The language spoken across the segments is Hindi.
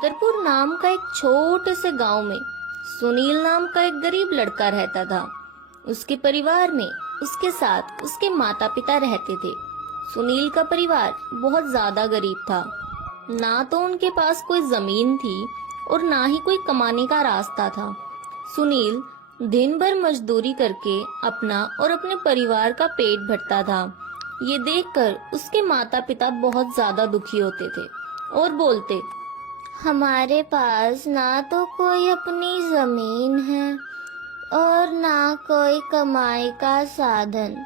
छतरपुर नाम का एक छोटे से गांव में सुनील नाम का एक गरीब लड़का रहता था। उसके परिवार में उसके साथ उसके माता पिता रहते थे। सुनील का परिवार बहुत ज्यादा गरीब था। ना तो उनके पास कोई जमीन थी और ना ही कोई कमाने का रास्ता था। सुनील दिन भर मजदूरी करके अपना और अपने परिवार का पेट भरता था। ये देखकर उसके माता पिता बहुत ज्यादा दुखी होते थे और बोलते, हमारे पास ना तो कोई अपनी जमीन है और ना कोई कमाई का साधन।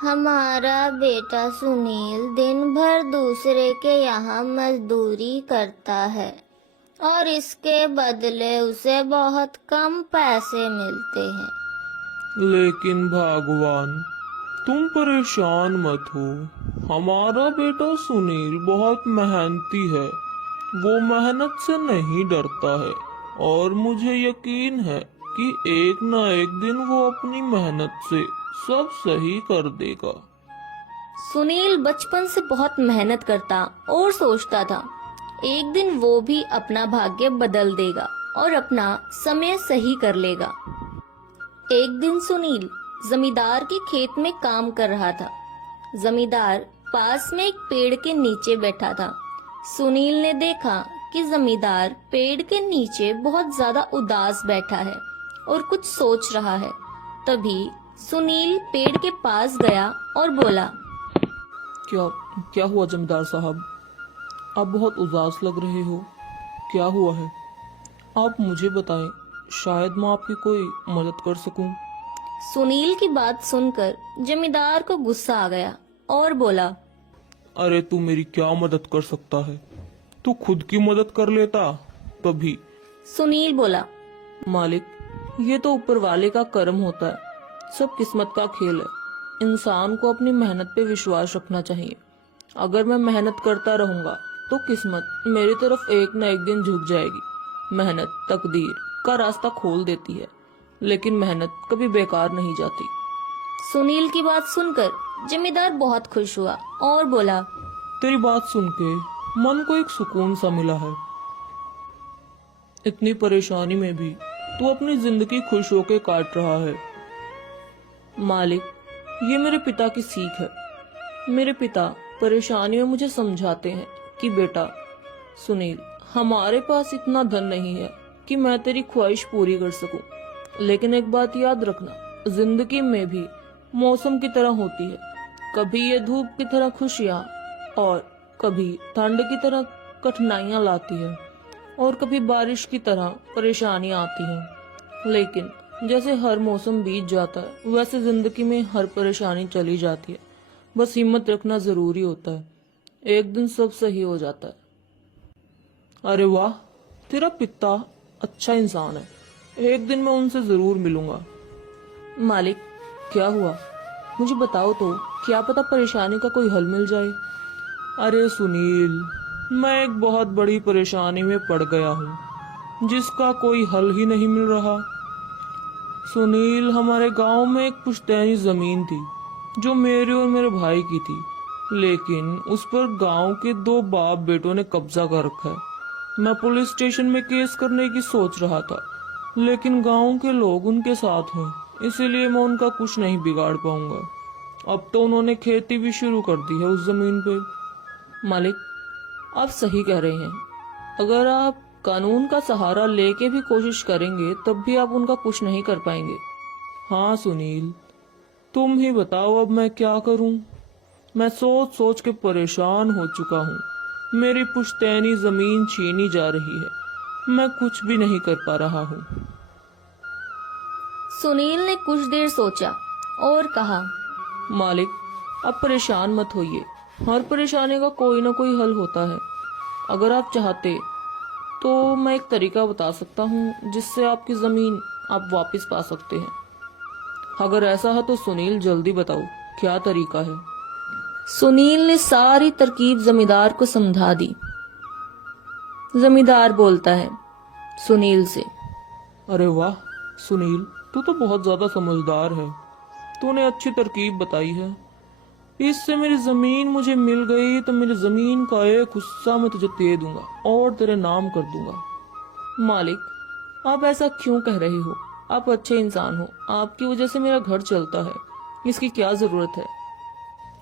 हमारा बेटा सुनील दिन भर दूसरे के यहाँ मजदूरी करता है और इसके बदले उसे बहुत कम पैसे मिलते हैं। लेकिन भगवान, तुम परेशान मत हो। हमारा बेटा सुनील बहुत मेहनती है। वो मेहनत से नहीं डरता है और मुझे यकीन है कि एक ना एक दिन वो अपनी मेहनत से सब सही कर देगा। सुनील बचपन से बहुत मेहनत करता और सोचता था एक दिन वो भी अपना भाग्य बदल देगा और अपना समय सही कर लेगा। एक दिन सुनील जमींदार के खेत में काम कर रहा था। जमींदार पास में एक पेड़ के नीचे बैठा था। सुनील ने देखा कि जमींदार पेड़ के नीचे बहुत ज्यादा उदास बैठा है और कुछ सोच रहा है। तभी सुनील पेड़ के पास गया और बोला, क्या क्या हुआ जमींदार साहब? आप बहुत उदास लग रहे हो। क्या हुआ है? आप मुझे बताएं, शायद मैं आपकी कोई मदद कर सकूं। सुनील की बात सुनकर जमींदार को गुस्सा आ गया और बोला, अरे तू मेरी क्या मदद कर सकता है? तू खुद की मदद कर लेता तभी। सुनील बोला, मालिक, ये तो ऊपर वाले का कर्म होता है। सब किस्मत का खेल है। इंसान को अपनी मेहनत पे विश्वास रखना चाहिए। अगर मैं मेहनत करता रहूंगा तो किस्मत मेरी तरफ एक न एक दिन झुक जाएगी। मेहनत तकदीर का रास्ता खोल देती है, लेकिन मेहनत कभी बेकार नहीं जाती। सुनील की बात सुनकर जमींदार बहुत खुश हुआ और बोला, तेरी बात सुन के मन को एक सुकून सा मिला है। इतनी परेशानी में भी तू अपनी जिंदगी खुश होके काट रहा है। मालिक, ये मेरे पिता की सीख है। मेरे पिता परेशानी में मुझे समझाते हैं कि बेटा सुनील, हमारे पास इतना धन नहीं है कि मैं तेरी ख्वाहिश पूरी कर सकूं, लेकिन एक बात याद रखना, जिंदगी में भी मौसम की तरह होती है। कभी ये धूप की तरह खुशियां और कभी ठंड की तरह कठिनाइयां लाती है और कभी बारिश की तरह परेशानियां आती हैं। लेकिन जैसे हर मौसम बीत जाता है, वैसे जिंदगी में हर परेशानी चली जाती है। बस हिम्मत रखना जरूरी होता है। एक दिन सब सही हो जाता है। अरे वाह, तेरा पिता अच्छा इंसान है। एक दिन मैं उनसे जरूर मिलूंगा। मालिक, क्या हुआ? मुझे बताओ तो, क्या पता परेशानी का कोई हल मिल जाए। अरे सुनील, मैं एक बहुत बड़ी परेशानी में पड़ गया हूँ जिसका कोई हल ही नहीं मिल रहा। सुनील, हमारे गांव में एक पुश्तैनी जमीन थी जो मेरे और मेरे भाई की थी, लेकिन उस पर गांव के दो बाप बेटों ने कब्जा कर रखा है। मैं पुलिस स्टेशन में केस करने की सोच रहा था, लेकिन गांव के लोग उनके साथ हैं, इसीलिए मैं उनका कुछ नहीं बिगाड़ पाऊंगा। अब तो उन्होंने खेती भी शुरू कर दी है उस जमीन पे। मालिक, आप सही कह रहे हैं। अगर आप कानून का सहारा लेके भी कोशिश करेंगे तब भी आप उनका कुछ नहीं कर पाएंगे। हाँ सुनील, तुम ही बताओ अब मैं क्या करूं। मैं सोच सोच के परेशान हो चुका हूँ। मेरी पुश्तैनी जमीन छीनी जा रही है। मैं कुछ भी नहीं कर पा रहा हूँ। सुनील ने कुछ देर सोचा और कहा, मालिक, आप परेशान मत होइए। हर परेशानी का कोई ना कोई हल होता है। अगर आप चाहते तो मैं एक तरीका बता सकता हूँ जिससे आपकी जमीन आप वापस पा सकते हैं। अगर ऐसा है तो सुनील जल्दी बताओ, क्या तरीका है? सुनील ने सारी तरकीब जमींदार को समझा दी। जमींदार बोलता है सुनील से, अरे वाह सुनील, तू तो बहुत ज्यादा समझदार है। तूने अच्छी तरकीब बताई है। इससे मेरी जमीन मुझे मिल गई तो मेरी जमीन का एक हिस्सा मैं तुझे दे दूंगा और तेरे नाम कर दूंगा। मालिक, आप ऐसा क्यों कह रहे हो? आप अच्छे इंसान हो, आपकी वजह से मेरा घर चलता है, इसकी क्या जरूरत है?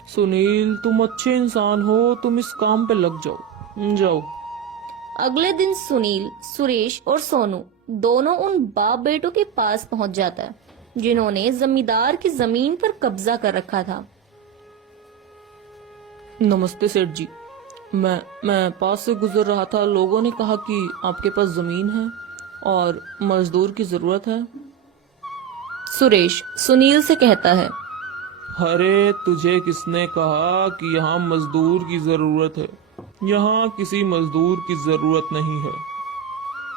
सुनील, तुम अच्छे इंसान हो, तुम इस काम पे लग जाओ। जाओ। अगले दिन सुनील, सुरेश और सोनू दोनों उन बाप बेटों के पास पहुंच जाता है जिन्होंने जमींदार की जमीन पर कब्जा कर रखा था। नमस्ते सेठ जी, मैं पास से गुजर रहा था, लोगों ने कहा कि आपके पास जमीन है और मजदूर की जरूरत है। सुरेश सुनील से कहता है, अरे तुझे किसने कहा कि यहाँ मजदूर की जरूरत है? यहाँ किसी मजदूर की जरूरत नहीं है।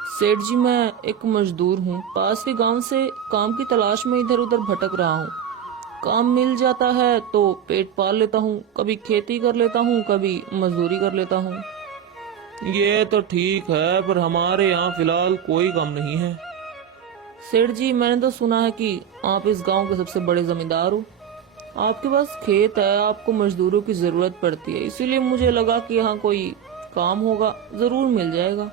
सेठ जी, मैं एक मजदूर हूँ, पास के गांव से काम की तलाश में इधर उधर भटक रहा हूँ। काम मिल जाता है तो पेट पाल लेता हूँ, कभी खेती कर लेता हूँ, कभी मजदूरी कर लेता हूँ। ये तो ठीक है, पर हमारे यहाँ फिलहाल कोई काम नहीं है। सेठ जी, मैंने तो सुना है कि आप इस गांव के सबसे बड़े जमींदार हो। आपके पास खेत है, आपको मजदूरों की जरूरत पड़ती है, इसीलिए मुझे लगा कि यहाँ कोई काम होगा, जरूर मिल जाएगा।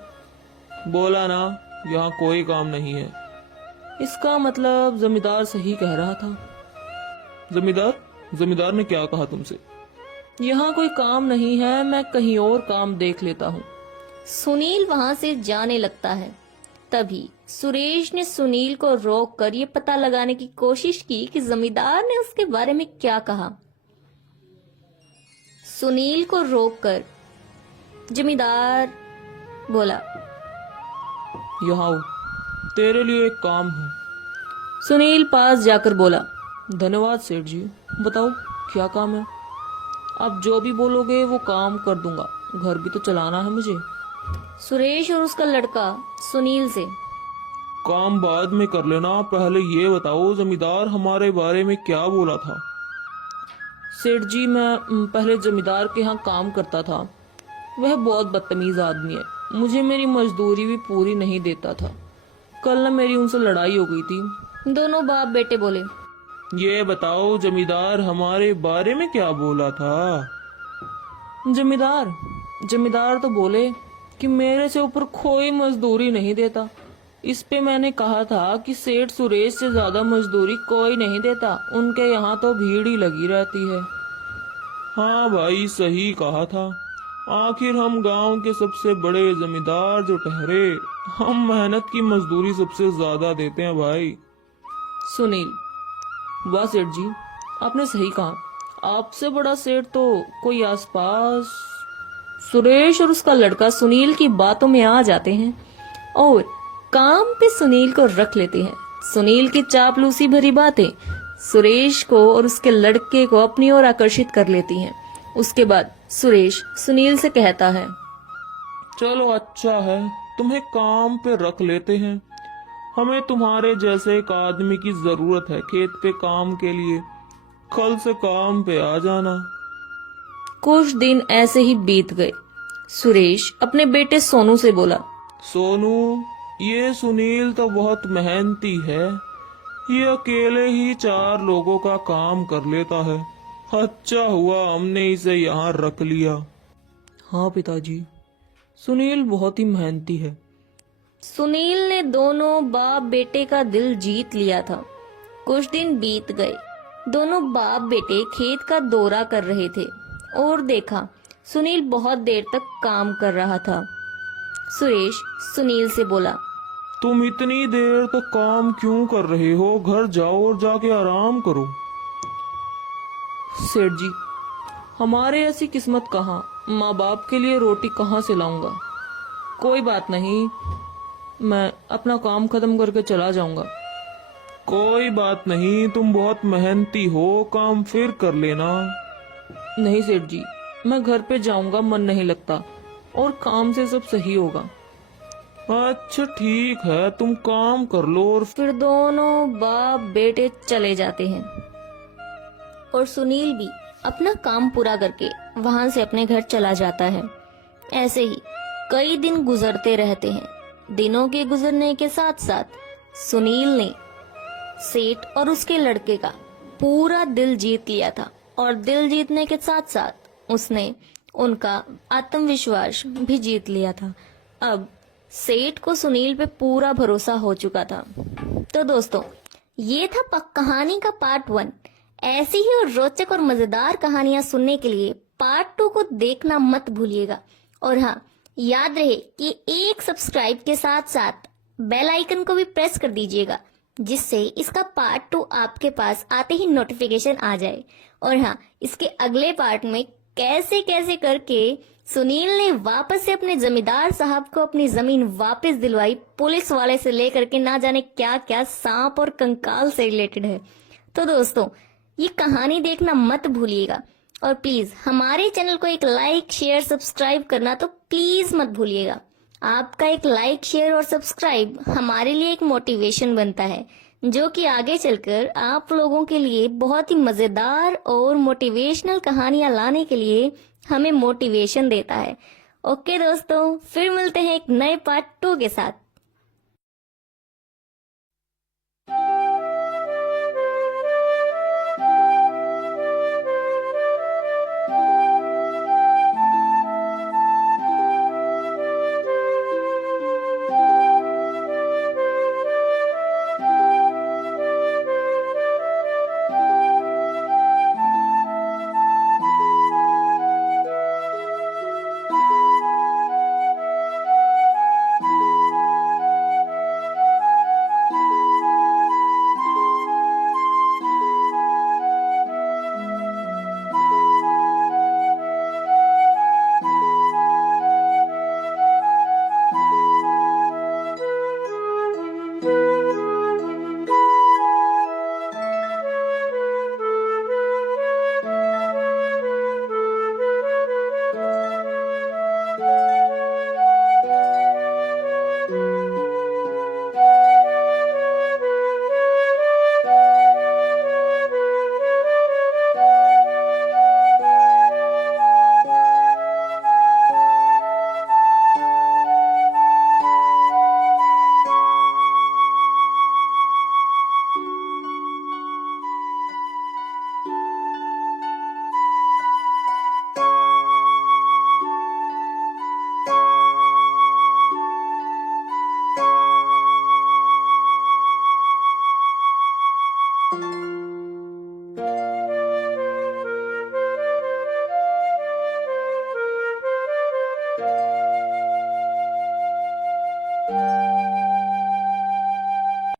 बोला ना, यहाँ कोई काम नहीं है। इसका मतलब जमींदार सही कह रहा था। जमींदार ने क्या कहा तुमसे? यहाँ कोई काम नहीं है, मैं कहीं और काम देख लेता हूँ। सुनील वहां से जाने लगता है। तभी सुरेश ने सुनील को रोककर ये पता लगाने की कोशिश की कि जमींदार ने उसके बारे में क्या कहा। सुनील को रोककर जमींदार बोला, यहाँ आओ, तेरे लिए एक काम है। सुनील पास जाकर बोला, धन्यवाद सेठ जी, बताओ क्या काम है? आप जो भी बोलोगे वो काम कर दूंगा, घर भी तो चलाना है मुझे। सुरेश और उसका लड़का सुनील से, काम बाद में कर लेना, पहले ये बताओ जमींदार हमारे बारे में क्या बोला था? सेठ जी, मैं पहले जमींदार के यहाँ काम करता था। वह बहुत बदतमीज आदमी है, मुझे मेरी मजदूरी भी पूरी नहीं देता था। कल न मेरी उनसे लड़ाई हो गई थी। दोनों बाप बेटे बोले, ये बताओ जमींदार हमारे बारे में क्या बोला था? जमींदार तो बोले कि मेरे से ऊपर कोई मजदूरी नहीं देता। इस पे मैंने कहा था कि सेठ सुरेश से ज्यादा मजदूरी कोई नहीं देता, उनके यहाँ तो भीड़ ही लगी रहती है। हाँ भाई, सही कहा था। आखिर हम गांव के सबसे बड़े जमींदार जो ठहरे, हम मेहनत की मजदूरी सबसे ज्यादा देते हैं भाई। सुनील, वाह सेठ जी, आपने सही कहा, आपसे बड़ा सेठ तो कोई आसपास। सुरेश और उसका लड़का सुनील की बातों में आ जाते हैं और काम पे सुनील को रख लेते हैं। सुनील की चापलूसी भरी बातें सुरेश को और उसके लड़के को अपनी ओर आकर्षित कर लेती हैं। उसके बाद सुरेश सुनील से कहता है, चलो अच्छा है, तुम्हें काम पे रख लेते हैं। हमें तुम्हारे जैसे एक आदमी की जरूरत है खेत पे काम के लिए। कल से काम पे आ जाना। कुछ दिन ऐसे ही बीत गए। सुरेश अपने बेटे सोनू से बोला, सोनू, ये सुनील तो बहुत मेहनती है, ये अकेले ही 4 लोगों का काम कर लेता है। अच्छा हुआ हमने इसे यहाँ रख लिया। हाँ पिताजी, सुनील बहुत ही मेहनती है। सुनील ने दोनों बाप बेटे का दिल जीत लिया था। कुछ दिन बीत गए। दोनों बाप बेटे खेत का दौरा कर रहे थे और देखा सुनील बहुत देर तक काम कर रहा था। सुरेश सुनील से बोला, तुम इतनी देर तक काम क्यों कर रहे हो? घर जाओ और जाके आराम करो। सेठ जी, हमारे ऐसी किस्मत कहाँ, माँ बाप के लिए रोटी कहाँ से लाऊंगा। कोई बात नहीं, मैं अपना काम खत्म करके चला जाऊंगा। कोई बात नहीं, तुम बहुत मेहनती हो, काम फिर कर लेना। नहीं सेठ जी, मैं घर पे जाऊंगा, मन नहीं लगता और काम से सब सही होगा। अच्छा ठीक है, तुम काम कर लो। और फिर दोनों बाप बेटे चले जाते हैं और सुनील भी अपना काम पूरा करके वहां से अपने घर चला जाता है। ऐसे ही कई दिन गुजरते रहते हैं। दिनों के गुजरने के साथ साथ सुनील ने सेठ और उसके लड़के का पूरा दिल जीत लिया था। और दिल जीतने के साथ साथ उसने उनका आत्मविश्वास भी जीत लिया था। अब सेठ को सुनील पे पूरा भरोसा हो चुका था। तो दोस्तों, ये था कहानी का पार्ट 1। ऐसी ही और रोचक और मजेदार कहानियां सुनने के लिए पार्ट 2 को देखना मत भूलिएगा। और हाँ, याद रहे कि एक सब्सक्राइब के साथ साथ बेल आइकन को भी प्रेस कर दीजिएगा, जिससे इसका पार्ट 2 आपके पास आते ही नोटिफिकेशन आ जाए। और हाँ, इसके अगले पार्ट में कैसे कैसे करके सुनील ने वापस से अपने जमींदार साहब को अपनी जमीन वापस दिलवाई, पुलिस वाले से लेकर के ना जाने क्या क्या सांप और कंकाल से रिलेटेड है। तो दोस्तों, ये कहानी देखना मत भूलिएगा। और प्लीज हमारे चैनल को एक लाइक, शेयर, सब्सक्राइब करना तो प्लीज मत भूलिएगा। आपका एक लाइक, शेयर और सब्सक्राइब हमारे लिए एक मोटिवेशन बनता है, जो कि आगे चलकर आप लोगों के लिए बहुत ही मजेदार और मोटिवेशनल कहानियां लाने के लिए हमें मोटिवेशन देता है। ओके दोस्तों, फिर मिलते हैं एक नए पार्ट 2 के साथ।